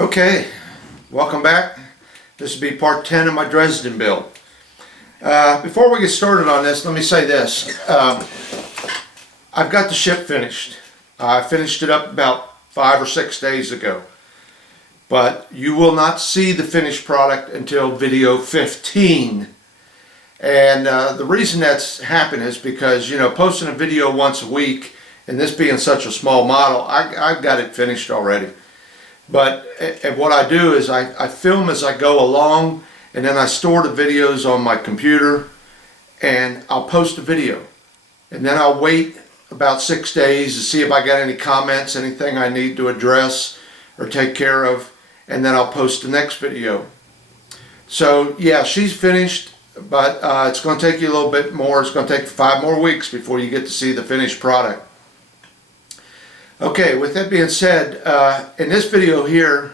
Okay, welcome back. This will be part 10 of my Dresden build. Before we get started on this, let me say this. I've got the ship finished. I finished it up about 5 or 6 days ago. But you will not see the finished product until video 15. And the reason that's happened is because, posting a video once a week, and this being such a small model, I've got it finished already. But what I do is I film as I go along, and then I store the videos on my computer, and I'll post a video. And then I'll wait about 6 days to see if I got any comments, anything I need to address or take care of, and then I'll post the next video. So yeah, she's finished, but it's going to take you a little bit more. It's going to take 5 more weeks before you get to see the finished product. Okay, with that being said, in this video here,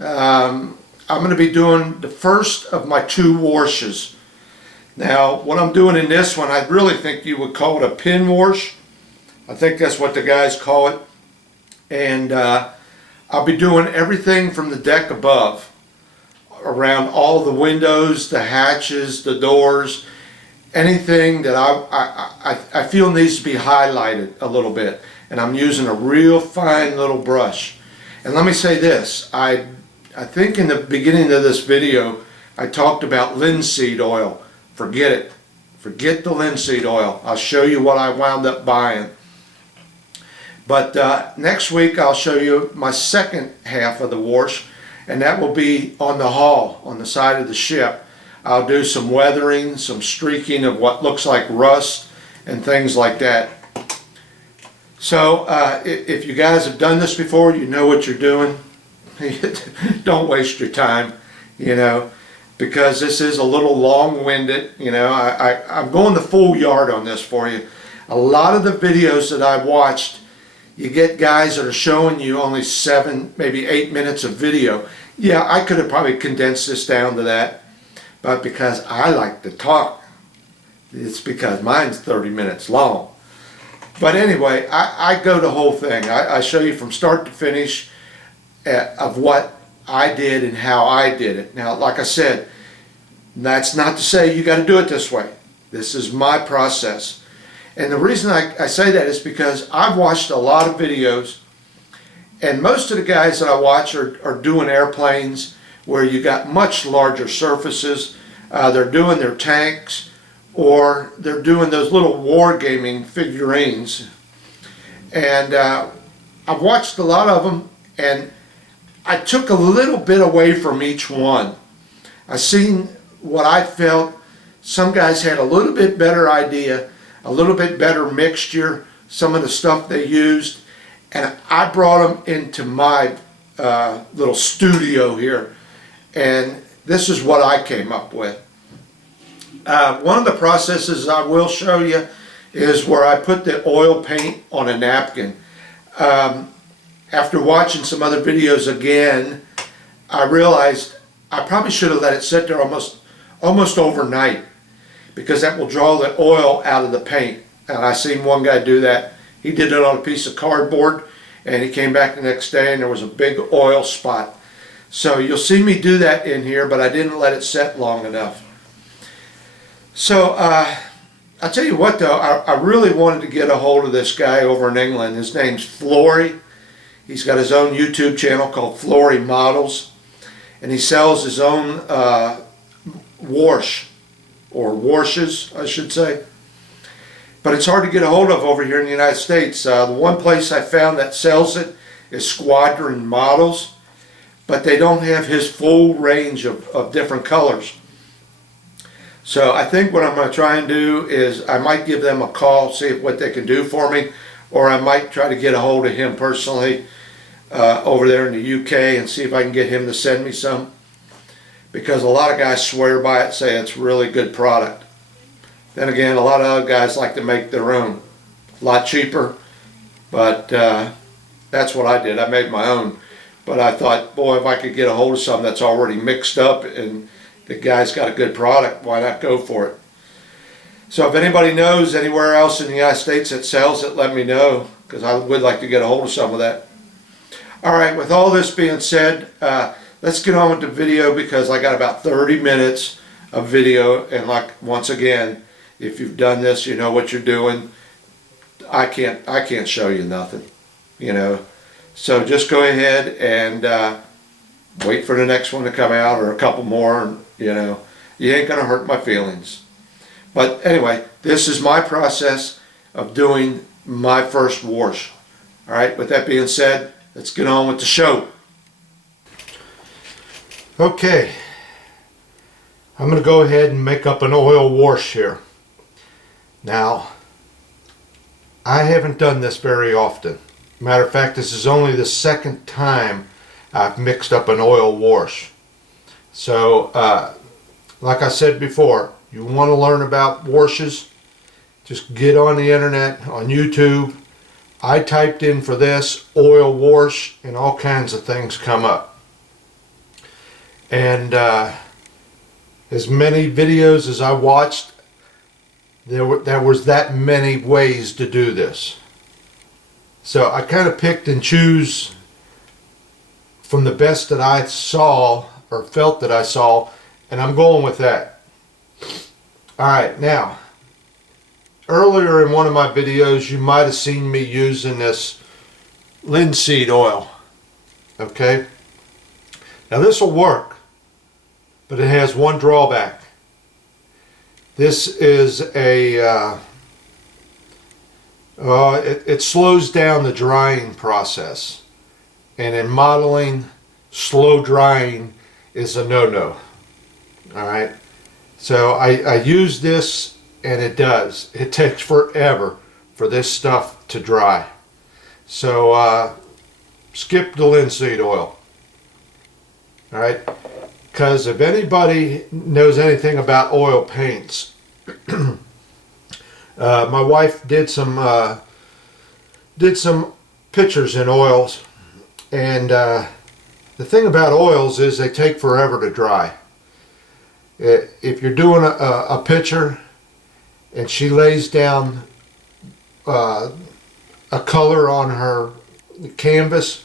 I'm going to be doing the first of my 2 washes. Now, what I'm doing in this one, I really think you would call it a pin wash. I think that's what the guys call it. And I'll be doing everything from the deck above, around all the windows, the hatches, the doors, anything that I feel needs to be highlighted a little bit. And I'm using a real fine little brush. And let me say this, I think in the beginning of this video I talked about linseed oil. Forget it. Forget the linseed oil. I'll show you what I wound up buying. But next week I'll show you my second half of the wash, and that will be on the hull, on the side of the ship. I'll do some weathering, some streaking of what looks like rust and things like that. So if you guys have done this before, you know what you're doing. Don't waste your time, because this is a little long-winded. I'm going the full yard on this for you. A lot of the videos that I've watched, you get guys that are showing you only 7, maybe 8 minutes of video. Yeah, I could have probably condensed this down to that, but because I like to talk, it's because mine's 30 minutes long. But anyway, I go the whole thing. I show you from start to finish of what I did and how I did it. Now, like I said, that's not to say you got to do it this way. This is my process. And the reason I say that is because I've watched a lot of videos, and most of the guys that I watch are doing airplanes where you got much larger surfaces. They're doing their tanks, or they're doing those little wargaming figurines. And I've watched a lot of them, and I took a little bit away from each one. I seen what I felt some guys had a little bit better idea, a little bit better mixture, some of the stuff they used, and I brought them into my little studio here, and this is what I came up with. One of the processes I will show you is where I put the oil paint on a napkin. After watching some other videos again, I realized I probably should have let it sit there almost overnight, because that will draw the oil out of the paint. And I seen one guy do that. He did it on a piece of cardboard, and he came back the next day and there was a big oil spot. So you'll see me do that in here, but I didn't let it set long enough. So I'll tell you what though, I really wanted to get a hold of this guy over in England. His name's Flory. He's got his own YouTube channel called Flory Models, and he sells his own wash, or washes I should say. But it's hard to get a hold of over here in the United States. The one place I found that sells it is Squadron Models, but they don't have his full range of different colors. So I think what I'm going to try and do is I might give them a call, see what they can do for me, or I might try to get a hold of him personally over there in the UK and see if I can get him to send me some, because a lot of guys swear by it, say it's a really good product. Then again, a lot of other guys like to make their own, a lot cheaper, but that's what I did. I made my own, but I thought, boy, if I could get a hold of something that's already mixed up and the guy's got a good product, why not go for it? So if anybody knows anywhere else in the United States that sells it, let me know, because I would like to get a hold of some of that. All right, with all this being said, let's get on with the video because I got about 30 minutes of video, and like once again, if you've done this, you know what you're doing. I can't show you nothing, you know. So just go ahead and wait for the next one to come out or a couple more, and, you know, you ain't gonna hurt my feelings. But anyway, this is my process of doing my first wash. All right, with that being said, let's get on with the show. Okay, I'm going to go ahead and make up an oil wash here. Now, I haven't done this very often. Matter of fact, this is only the second time I've mixed up an oil wash. So, like I said before, you want to learn about washes, just get on the internet, on YouTube. I typed in for this oil wash and all kinds of things come up. And as many videos as I watched, there was that many ways to do this. So I kind of picked and choose from the best that I saw or felt that I saw, and I'm going with that. Alright, now, earlier in one of my videos you might have seen me using this linseed oil. Okay? Now this will work, but it has one drawback. This is a it slows down the drying process, and in modeling, slow drying is a no-no. Alright, so I use this, and it takes forever for this stuff to dry. So skip the linseed oil. Alright, because if anybody knows anything about oil paints, my wife did some pictures in oils, and the thing about oils is they take forever to dry. If you're doing a picture and she lays down a color on her canvas,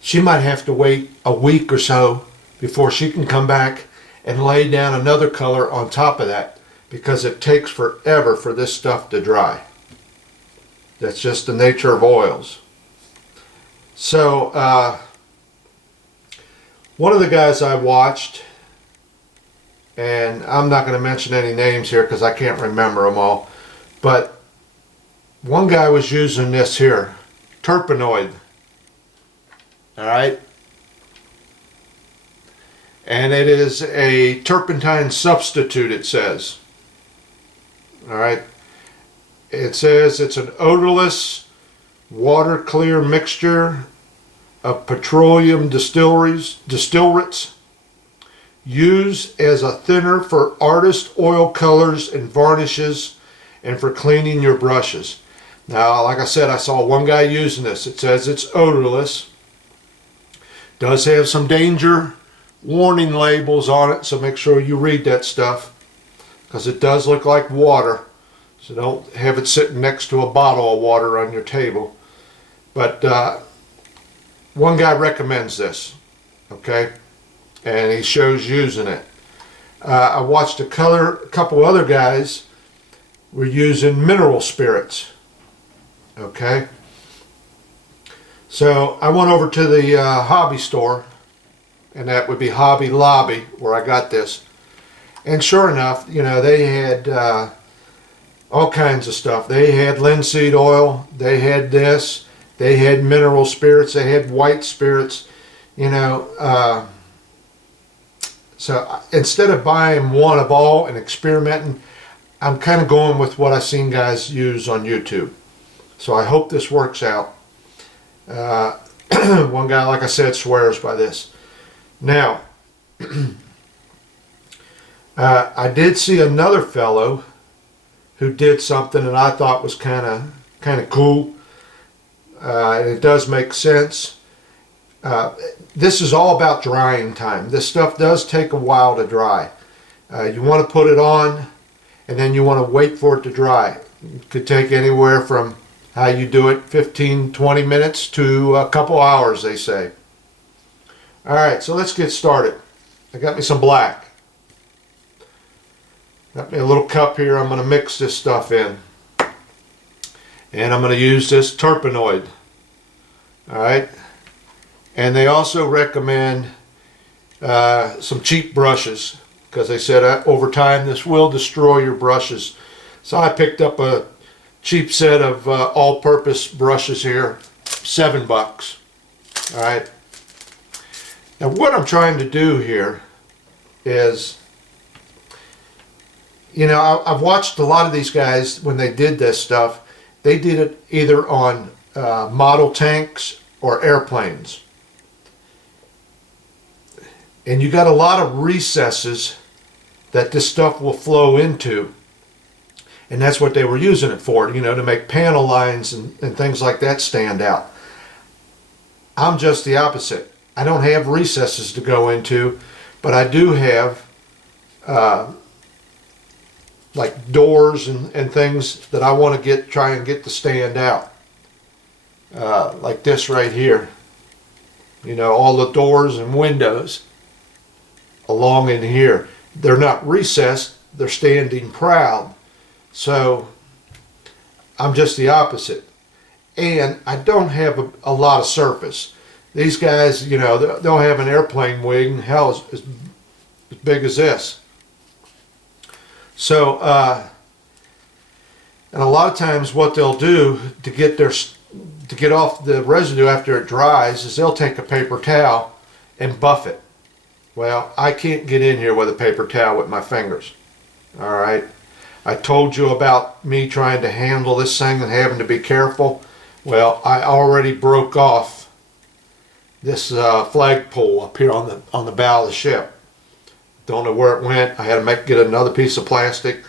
she might have to wait a week or so before she can come back and lay down another color on top of that, because it takes forever for this stuff to dry. That's just the nature of oils. So one of the guys I watched, and I'm not going to mention any names here because I can't remember them all, but one guy was using this here, terpenoid. Alright? And it is a turpentine substitute, it says. Alright? It says it's an odorless, water clear mixture of petroleum distillate, used as a thinner for artist oil colors and varnishes, and for cleaning your brushes. Now, like I said, I saw one guy using this. It says it's odorless. Does have some danger warning labels on it, so make sure you read that stuff, because it does look like water. So don't have it sitting next to a bottle of water on your table. But one guy recommends this, okay, and he shows using it. I watched a couple other guys were using mineral spirits. Okay, so I went over to the hobby store, and that would be Hobby Lobby, where I got this. And sure enough, you know, they had all kinds of stuff. They had linseed oil, they had this, they had mineral spirits, they had white spirits, you know. So instead of buying one of all and experimenting, I'm kind of going with what I've seen guys use on YouTube. So I hope this works out. One guy, like I said, swears by this. Now, I did see another fellow who did something that I thought was kind of cool. And it does make sense. This is all about drying time. This stuff does take a while to dry. You want to put it on, and then you want to wait for it to dry. It could take anywhere from How you do it, 15-20 minutes to a couple hours, they say. Alright, so let's get started. I got me some black. Got me a little cup here. I'm going to mix this stuff in. And I'm going to use this terpenoid. Alright. And they also recommend some cheap brushes, because they said over time this will destroy your brushes. So I picked up a cheap set of all-purpose brushes here, $7. Alright. Now what I'm trying to do here is, you know, I've watched a lot of these guys when they did this stuff. They did it either on model tanks or airplanes. And you got a lot of recesses that this stuff will flow into. And that's what they were using it for, you know, to make panel lines and things like that stand out. I'm just the opposite. I don't have recesses to go into, but I do have like doors and things that I want to try and get to stand out. Like this right here. You know, all the doors and windows along in here. They're not recessed, they're standing proud. So I'm just the opposite. And I don't have a lot of surface. These guys, you know, they'll have an airplane wing, hell, as big as this. So, and a lot of times what they'll do to get off the residue after it dries is they'll take a paper towel and buff it. Well, I can't get in here with a paper towel with my fingers. All right. I told you about me trying to handle this thing and having to be careful. Well, I already broke off this flagpole up here on the bow of the ship. Don't know where it went. I had to get another piece of plastic.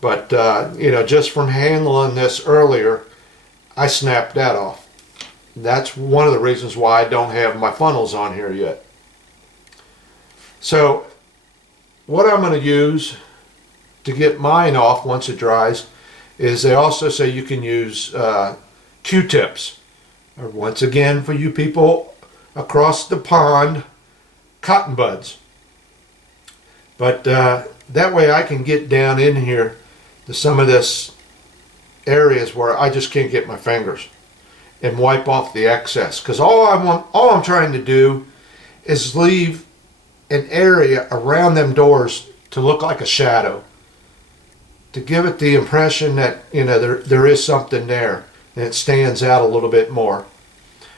But, you know, just from handling this earlier, I snapped that off. That's one of the reasons why I don't have my funnels on here yet. So, what I'm going to use to get mine off once it dries is they also say you can use Q-tips. Or once again, for you people across the pond, cotton buds. But that way I can get down in here to some of this areas where I just can't get my fingers and wipe off the excess. Because all I'm trying to do is leave an area around them doors to look like a shadow, to give it the impression that, you know, there is something there and it stands out a little bit more.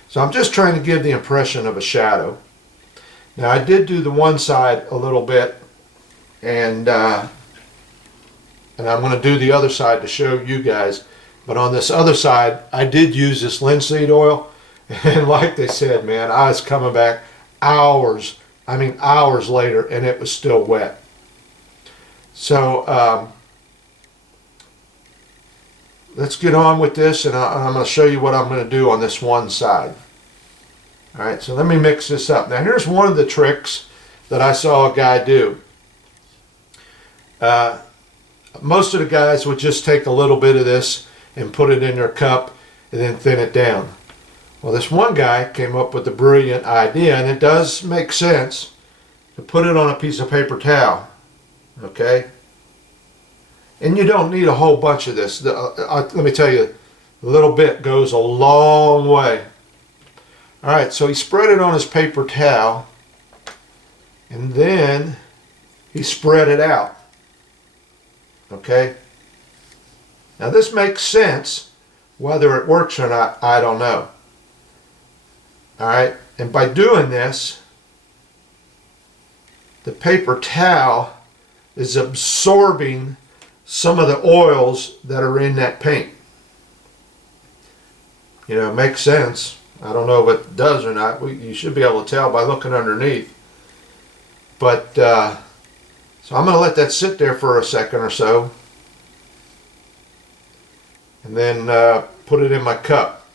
So I'm just trying to give the impression of a shadow. Now I did do the one side a little bit, and I'm going to do the other side to show you guys. But on this other side, I did use this linseed oil, and like they said, man, I was coming back hours later, and it was still wet. So let's get on with this, and I'm going to show you what I'm going to do on this one side. All right, so let me mix this up. Now here's one of the tricks that I saw a guy do. Most of the guys would just take a little bit of this and put it in their cup and then thin it down. Well, this one guy came up with a brilliant idea, and it does make sense, to put it on a piece of paper towel. Okay? And you don't need a whole bunch of this. Let me tell you, a little bit goes a long way. Alright, so he spread it on his paper towel, and then he spread it out. Okay? Now this makes sense. Whether it works or not, I don't know. Alright, and by doing this, the paper towel is absorbing some of the oils that are in that paint. You know, it makes sense. I don't know if it does or not. You should be able to tell by looking underneath. But, so I'm going to let that sit there for a second or so. And then put it in my cup.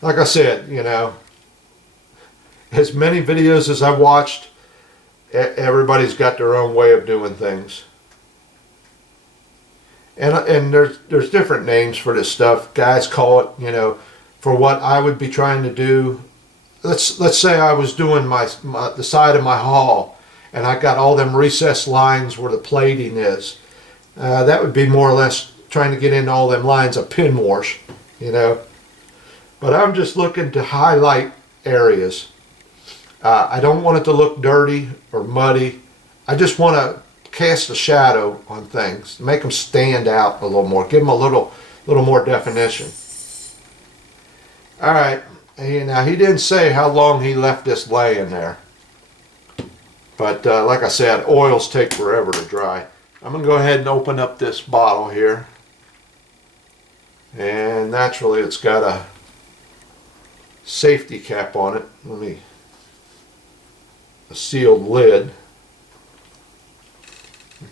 Like I said, you know, as many videos as I've watched, everybody's got their own way of doing things. And there's different names for this stuff. Guys call it, you know, for what I would be trying to do. Let's say I was doing the side of my hall, and I got all them recessed lines where the plating is. That would be more or less trying to get in all them lines of pin wash, you know. But I'm just looking to highlight areas. I don't want it to look dirty or muddy. I just want to cast a shadow on things, make them stand out a little more, give them a little more definition. All right, and now he didn't say how long he left this laying there, but like I said, oils take forever to dry. I'm gonna go ahead and open up this bottle here, and naturally it's got a safety cap on it. A sealed lid.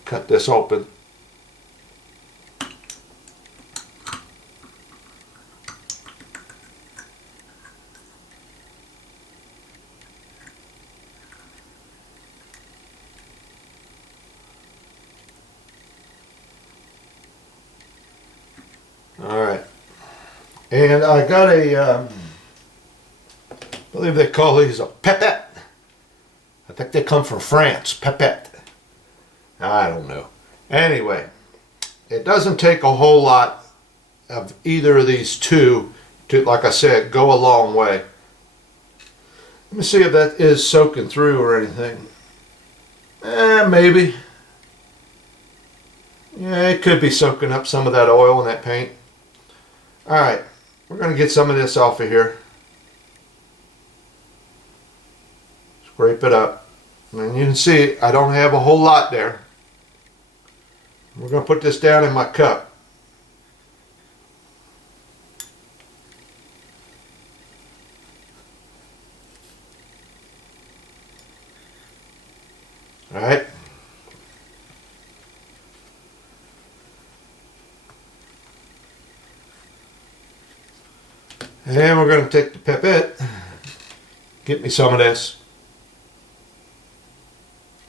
Cut this open. All right, and I got I believe they call these a pipette. I think they come from France, pipette. I don't know. Anyway, it doesn't take a whole lot of either of these two to, like I said, go a long way. Let me see if that is soaking through or anything. Maybe. Yeah, it could be soaking up some of that oil in that paint. Alright, we're going to get some of this off of here. Scrape it up. And you can see I don't have a whole lot there. We're going to put this down in my cup. All right. And we're going to take the pipette, get me some of this.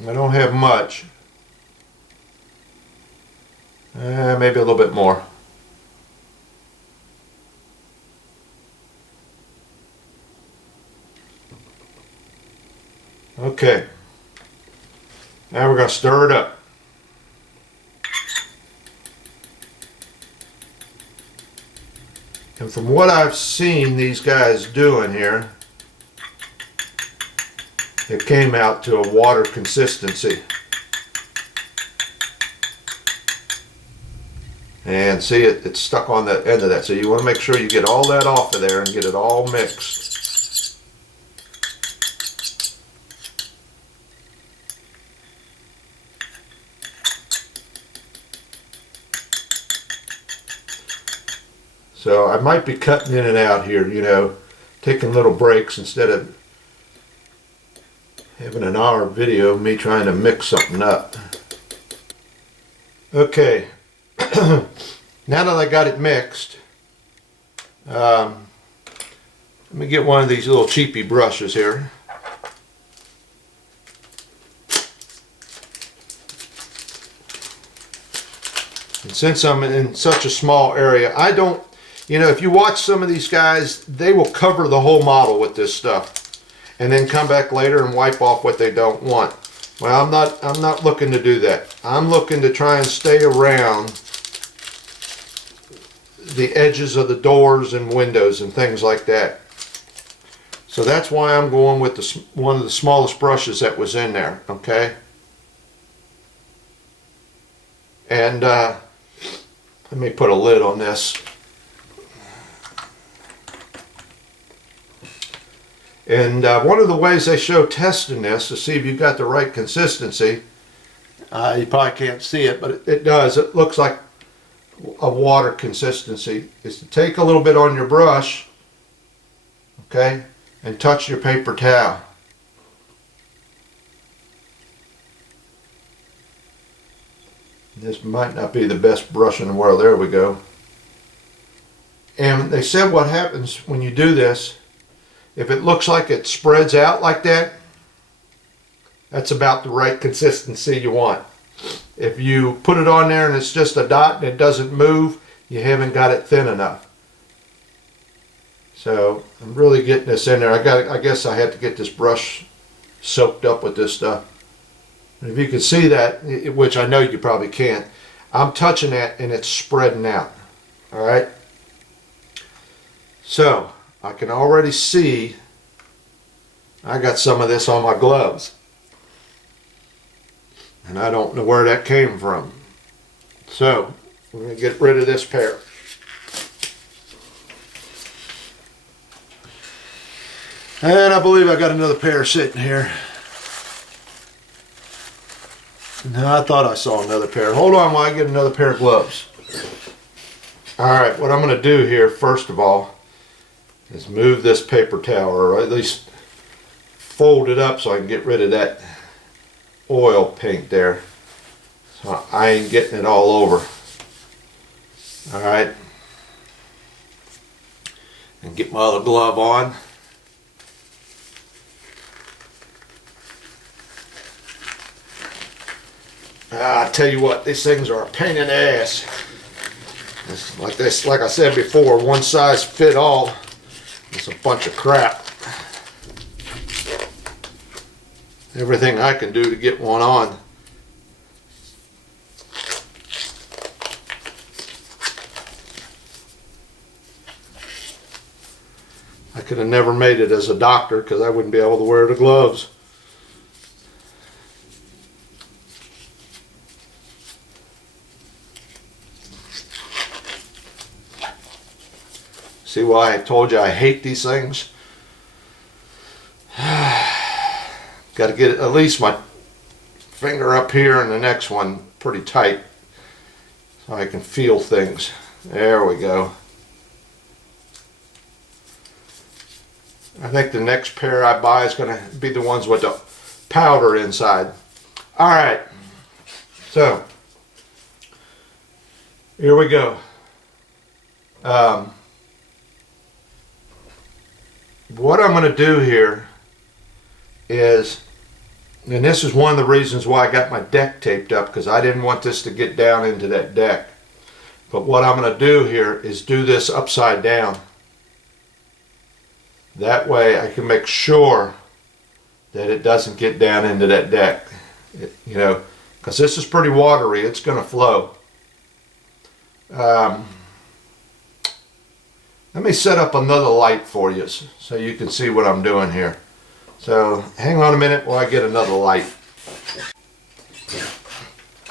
I don't have much. Maybe a little bit more. Okay. Now we're going to stir it up. And from what I've seen these guys doing here, it came out to a water consistency. And see, it's stuck on the end of that. So you want to make sure you get all that off of there and get it all mixed. So I might be cutting in and out here, you know, taking little breaks instead of having an hour video of me trying to mix something up. Okay. Now that I got it mixed, let me get one of these little cheapy brushes here. And since I'm in such a small area, I don't, you know, if you watch some of these guys, they will cover the whole model with this stuff and then come back later and wipe off what they don't want. Well, I'm not looking to do that. I'm looking to try and stay around the edges of the doors and windows and things like that. So that's why I'm going with one of the smallest brushes that was in there, okay? And let me put a lid on this. And one of the ways they show testing this to see if you've got the right consistency, you probably can't see it, but it does. It looks like a water consistency, is to take a little bit on your brush, okay, and touch your paper towel. This might not be the best brush in the world. There we go. And they said what happens when you do this, if it looks like it spreads out like that, that's about the right consistency you want. If you put it on there and it's just a dot and it doesn't move, you haven't got it thin enough. So I'm really getting this in there. I guess I had to get this brush soaked up with this stuff. And if you can see that, which I know you probably can't, I'm touching that and it's spreading out. All right. So I can already see I got some of this on my gloves. And I don't know where that came from. So we're going to get rid of this pair. And I believe I got another pair sitting here. No, I thought I saw another pair. Hold on while I get another pair of gloves. Alright, what I'm going to do here, first of all, is move this paper towel, or at least fold it up so I can get rid of that oil paint there. So I ain't getting it all over. Alright. And get my other glove on. I tell you what, these things are a pain in the ass. Like I said before, one size fit all. It's a bunch of crap. Everything I can do to get one on. I could have never made it as a doctor because I wouldn't be able to wear the gloves. See why I told you I hate these things? Got to get at least my finger up here and the next one pretty tight so I can feel things. There we go. I think the next pair I buy is going to be the ones with the powder inside. Alright, so here we go. What I'm going to do here is, and this is one of the reasons why I got my deck taped up, because I didn't want this to get down into that deck. But what I'm going to do here is do this upside down. That way I can make sure that it doesn't get down into that deck. You know, because this is pretty watery, it's going to flow. Let me set up another light for you so you can see what I'm doing here. So hang on a minute while I get another light.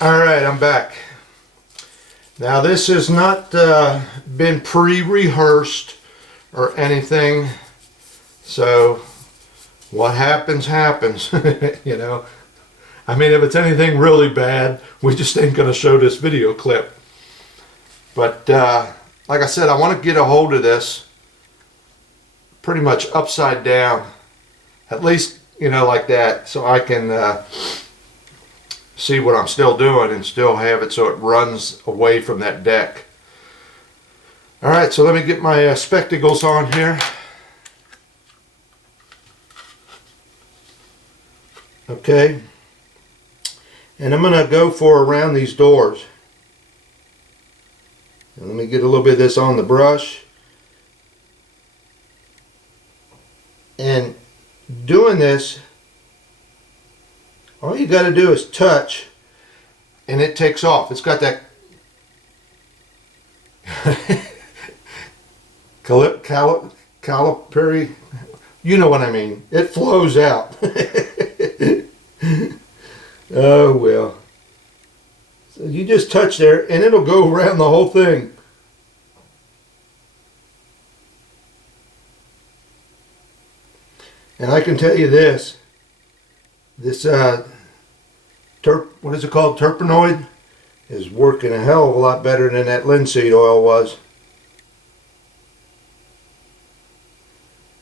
Alright, I'm back. Now this has not been pre-rehearsed or anything. So what happens, happens. You know. I mean, if it's anything really bad, we just ain't going to show this video clip. But like I said, I want to get a hold of this pretty much upside down, at least, you know, like that, so I can see what I'm still doing and still have it so it runs away from that deck. Alright, so let me get my spectacles on here. Okay, and I'm going to go for around these doors. And let me get a little bit of this on the brush. And doing this, all you got to do is touch and it takes off. It's got that calipari, you know what I mean. It flows out. Oh well. So you just touch there and it'll go around the whole thing. And I can tell you this what is it called, terpenoid, is working a hell of a lot better than that linseed oil was.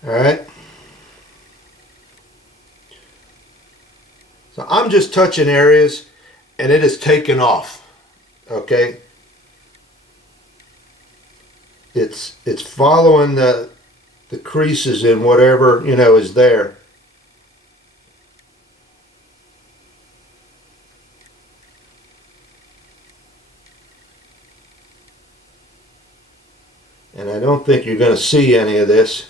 Alright. So I'm just touching areas and it is taken off. Okay, it's following the creases in whatever, you know, is there. And I don't think you're going to see any of this,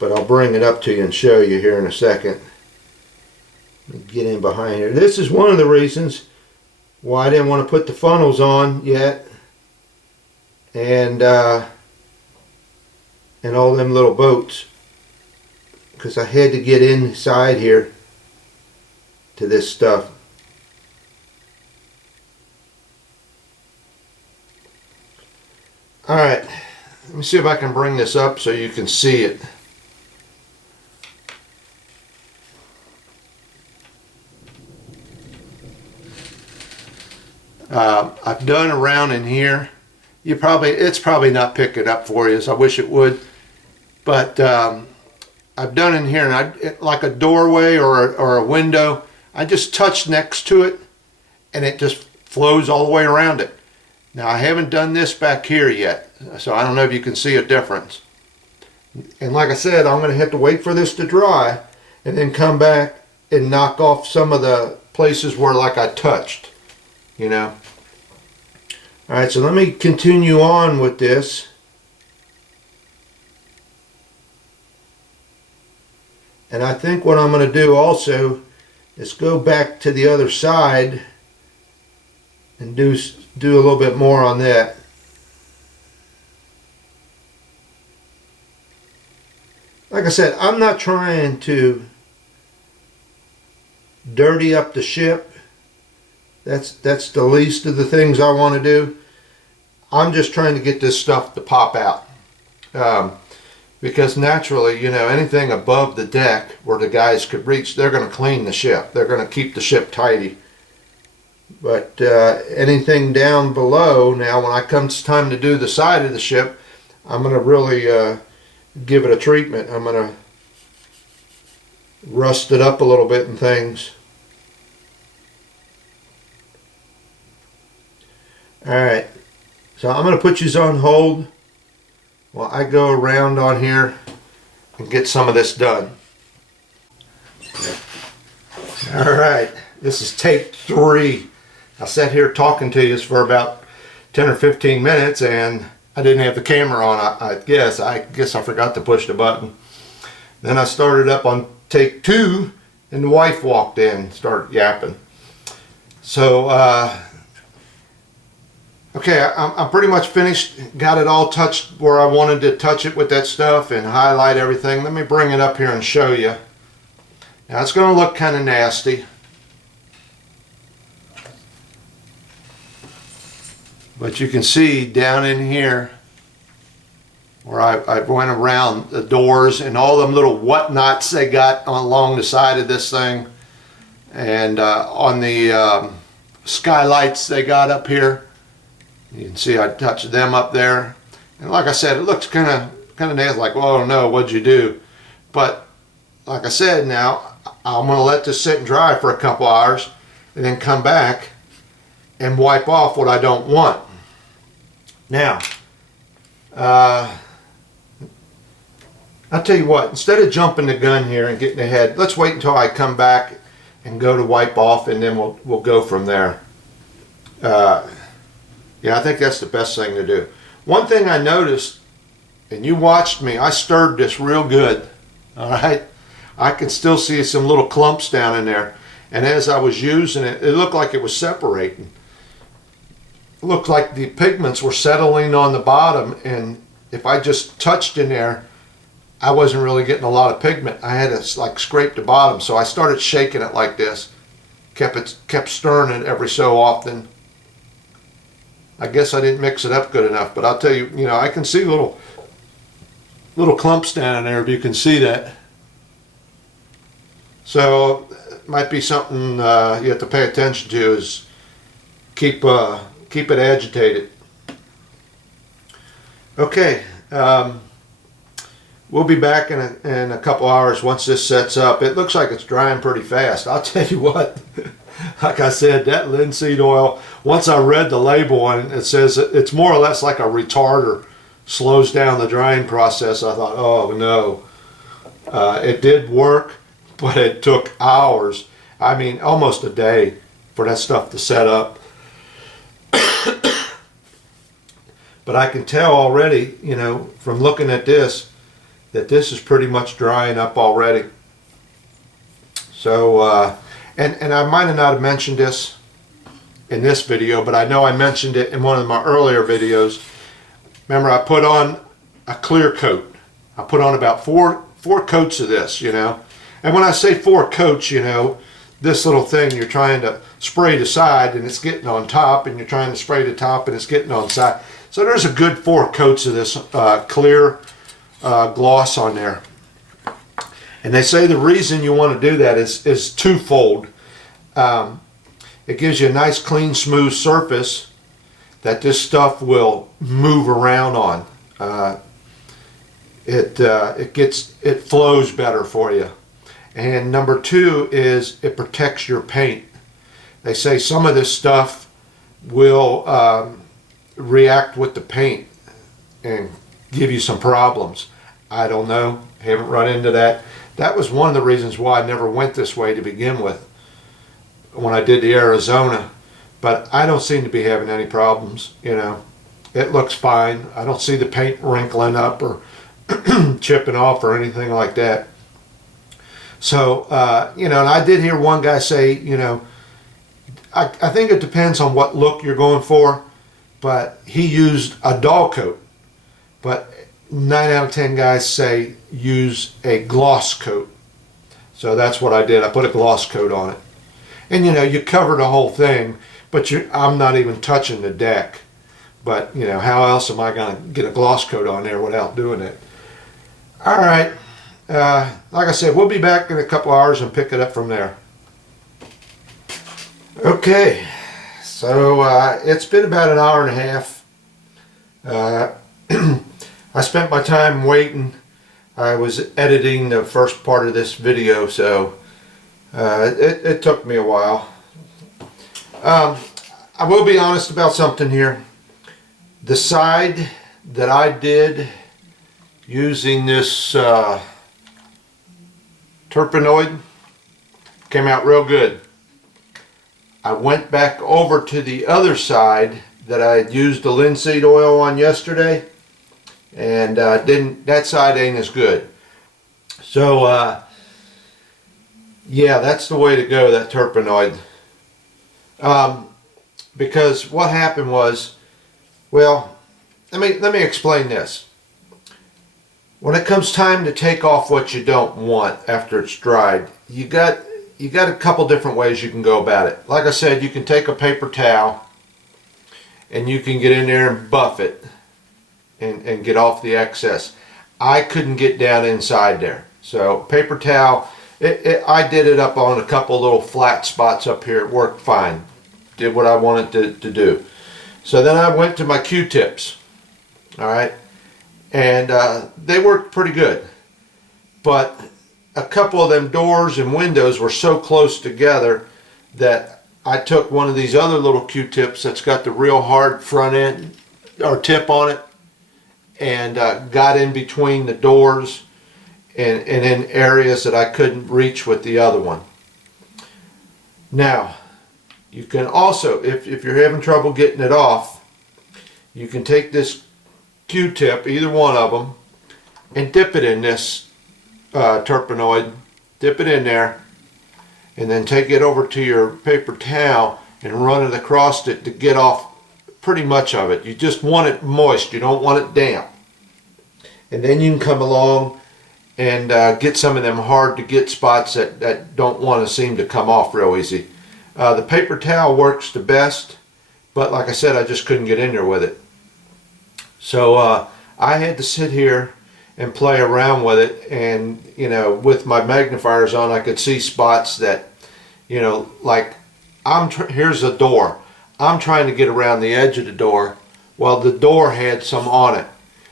but I'll bring it up to you and show you here in a second. Let me get in behind here. This is one of the reasons why I didn't want to put the funnels on yet, and all them little boats, because I had to get inside here to this stuff. Alright, let me see if I can bring this up so you can see it. I've done around in here. It's probably not picking up for you, so I wish it would. But I've done in here, and like a doorway or a window, I just touch next to it, and it just flows all the way around it. Now I haven't done this back here yet, so I don't know if you can see a difference. And like I said, I'm going to have to wait for this to dry, and then come back and knock off some of the places where like I touched, you know. Alright, so let me continue on with this. And I think what I'm going to do also is go back to the other side and do a little bit more on that. Like I said, I'm not trying to dirty up the ship. That's the least of the things I want to do. I'm just trying to get this stuff to pop out. Because naturally, you know, anything above the deck where the guys could reach, they're going to clean the ship. They're going to keep the ship tidy. But anything down below, now when it comes time to do the side of the ship, I'm going to really give it a treatment. I'm going to rust it up a little bit and things. Alright, so I'm going to put you on hold while I go around on here and get some of this done. Alright, this is take 3. I sat here talking to you for about 10 or 15 minutes and I didn't have the camera on. I guess I forgot to push the button. Then I started up on take 2 and the wife walked in, started yapping. So okay, I'm pretty much finished. Got it all touched where I wanted to touch it with that stuff and highlight everything. Let me bring it up here and show you. Now it's going to look kind of nasty. But you can see down in here where I went around the doors and all them little whatnots they got along the side of this thing. And on the skylights they got up here. You can see I touched them up there. And like I said, it looks kind of nasty, like, oh no, what'd you do? But like I said, now I'm going to let this sit and dry for a couple hours and then come back and wipe off what I don't want. Now, I'll tell you what, instead of jumping the gun here and getting ahead, let's wait until I come back and go to wipe off, and then we'll go from there. Yeah, I think that's the best thing to do. One thing I noticed, and you watched me, I stirred this real good, all right? I can still see some little clumps down in there. And as I was using it, it looked like it was separating. It looked like the pigments were settling on the bottom, and if I just touched in there, I wasn't really getting a lot of pigment. I had to like scrape the bottom, so I started shaking it like this. Kept stirring it every so often. I guess I didn't mix it up good enough, but I'll tell you, you know, I can see little clumps down in there if you can see that. So it might be something you have to pay attention to, is keep it agitated. Okay, we'll be back in a couple hours once this sets up. It looks like it's drying pretty fast. I'll tell you what, like I said, that linseed oil, once I read the label and it says it's more or less like a retarder, slows down the drying process, I thought, oh no. It did work, but it took hours. I mean, almost a day for that stuff to set up. But I can tell already, you know, from looking at this, that this is pretty much drying up already. So, and I might have not mentioned this in this video, but I know I mentioned it in one of my earlier videos. Remember, I put on a clear coat. I put on about four coats of this, you know. And when I say 4 coats, you know, this little thing you're trying to spray the side and it's getting on top, and you're trying to spray the top and it's getting on side. So there's a good 4 coats of this clear gloss on there. And they say the reason you want to do that is twofold. It gives you a nice, clean, smooth surface that this stuff will move around on. It flows better for you. And number 2 is it protects your paint. They say some of this stuff will react with the paint and give you some problems. I don't know. Haven't run into that. That was one of the reasons why I never went this way to begin with when I did the Arizona. But I don't seem to be having any problems, you know. It looks fine. I don't see the paint wrinkling up or chipping off or anything like that. So, you know, and I did hear one guy say, you know, I think it depends on what look you're going for, but he used a dull coat. But 9 out of 10 guys say use a gloss coat. So that's what I did. I put a gloss coat on it. And, you know, you cover the whole thing, but I'm not even touching the deck. But, you know, how else am I going to get a gloss coat on there without doing it? All right. Like I said, we'll be back in a couple hours and pick it up from there. Okay. So it's been about an hour and a half. I spent my time waiting. I was editing the first part of this video, so it took me a while. I will be honest about something here. The side that I did using this terpenoid came out real good. I went back over to the other side that I had used the linseed oil on yesterday, and that side ain't as good. So yeah, that's the way to go, that terpenoid. Because what happened was, well, let me explain this. When it comes time to take off what you don't want after it's dried, you got a couple different ways you can go about it. Like I said, you can take a paper towel and you can get in there and buff it and get off the excess. I couldn't get down inside there. So paper towel, I did it up on a couple little flat spots up here. It worked fine. Did what I wanted to do. So then I went to my Q-tips. All right. And they worked pretty good. But a couple of them doors and windows were so close together that I took one of these other little Q-tips that's got the real hard front end or tip on it, and got in between the doors and in areas that I couldn't reach with the other one. Now, you can also, if you're having trouble getting it off, you can take this Q-tip, either one of them, and dip it in this terpenoid, dip it in there, and then take it over to your paper towel and run it across it to get off pretty much of it. You just want it moist, you don't want it damp. And then you can come along and get some of them hard to get spots that don't want to seem to come off real easy. The paper towel works the best, but like I said, I just couldn't get in there with it. So I had to sit here and play around with it, and you know, with my magnifiers on, I could see spots that, you know, like here's a door. I'm trying to get around the edge of the door. Well, the door had some on it,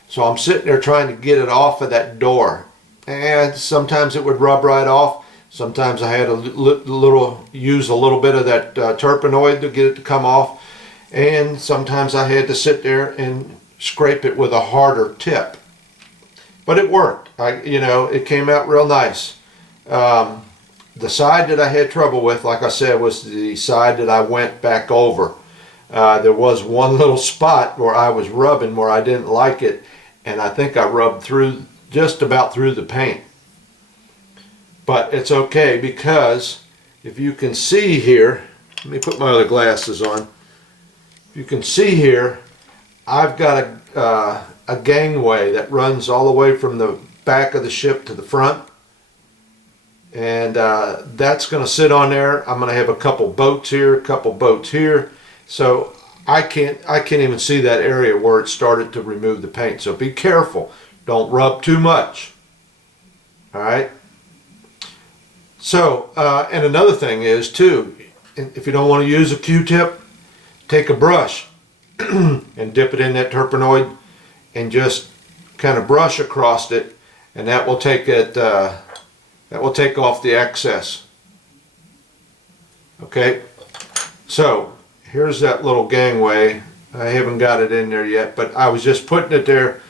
so I'm sitting there trying to get it off of that door, and sometimes it would rub right off. Sometimes I had to use a little bit of that terpenoid to get it to come off, and sometimes I had to sit there and scrape it with a harder tip. But it worked. You know, it came out real nice. The side that I had trouble with, like I said, was the side that I went back over. There was one little spot where I was rubbing where I didn't like it, and I think I rubbed through, just about through the paint. But it's okay, because if you can see here, let me put my other glasses on. If you can see here, I've got a gangway that runs all the way from the back of the ship to the front, and that's going to sit on there. I'm going to have a couple boats here, a couple boats here, so I can't even see that area where it started to remove the paint. So be careful, don't rub too much. All right. So and another thing is too, if you don't want to use a Q-tip, take a brush and dip it in that turpenoid and just kind of brush across it, and that will take it. That will take off the excess. Okay. So here's that little gangway. I haven't got it in there yet, but I was just putting it there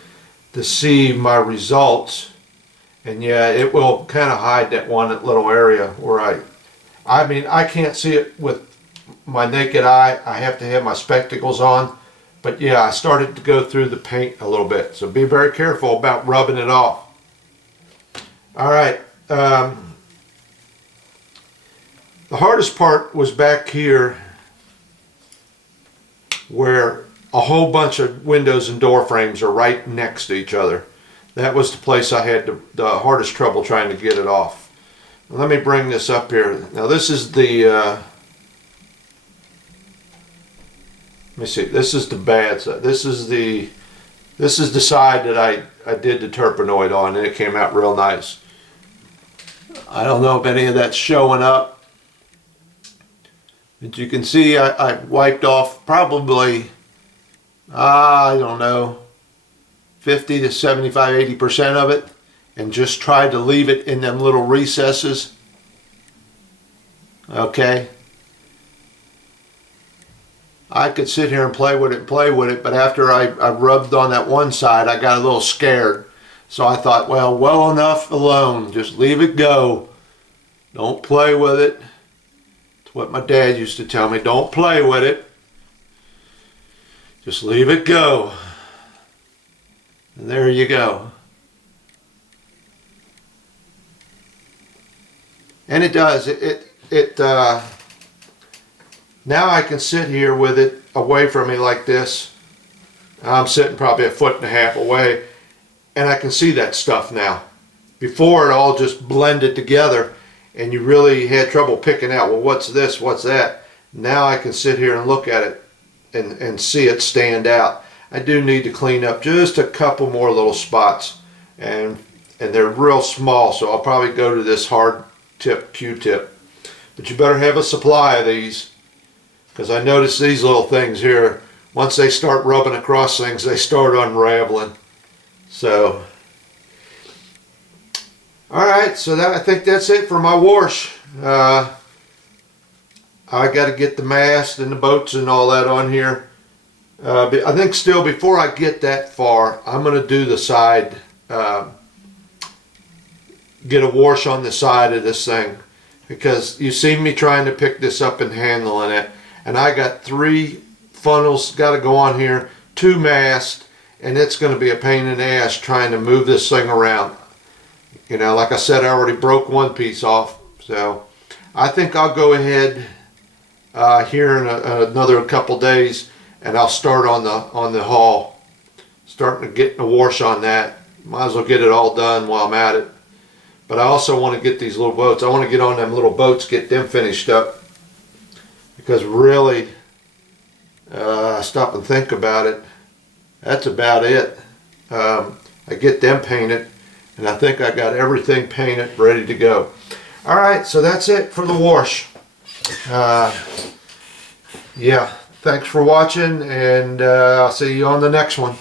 to see my results. And yeah, it will kind of hide that one little area where I mean, I can't see it with my naked eye. I have to have my spectacles on. But yeah, I started to go through the paint a little bit. So be very careful about rubbing it off. All right. The hardest part was back here, where a whole bunch of windows and door frames are right next to each other. That was the place I had the hardest trouble trying to get it off. Let me bring this up here. Now this is the, let me see, this is the bad side. This is the side that I did the turpenoid on, and it came out real nice. I don't know if any of that's showing up, but you can see I wiped off probably, I don't know, 50 to 75, 80% of it, and just tried to leave it in them little recesses. Okay. I could sit here and play with it, but after I rubbed on that one side, I got a little scared. So I thought, well enough alone. Just leave it go. Don't play with it. It's what my dad used to tell me. Don't play with it. Just leave it go. And there you go. And it does. Now I can sit here with it away from me like this. I'm sitting probably 1.5 feet away, and I can see that stuff now. Before, it all just blended together, and you really had trouble picking out, well, what's this, what's that? Now I can sit here and look at it and see it stand out. I do need to clean up just a couple more little spots, and they're real small, so I'll probably go to this hard tip Q-tip. But you better have a supply of these, because I notice these little things here, once they start rubbing across things, they start unraveling. So, alright, so I think that's it for my wash. I got to get the mast and the boats and all that on here. But I think still, before I get that far, I'm going to do the side, get a wash on the side of this thing. Because you see me trying to pick this up and handling it. And I got 3 funnels got to go on here, 2 masts, and it's going to be a pain in the ass trying to move this thing around. You know, like I said, I already broke one piece off. So I think I'll go ahead here in another couple days, and I'll start on the hull, starting to get a wash on that. Might as well get it all done while I'm at it. But I also want to get these little boats. I want to get on them little boats, get them finished up. Because really, stop and think about it, that's about it. I get them painted, and I think I got everything painted, ready to go. Alright, so that's it for the wash. Yeah, thanks for watching, and I'll see you on the next one.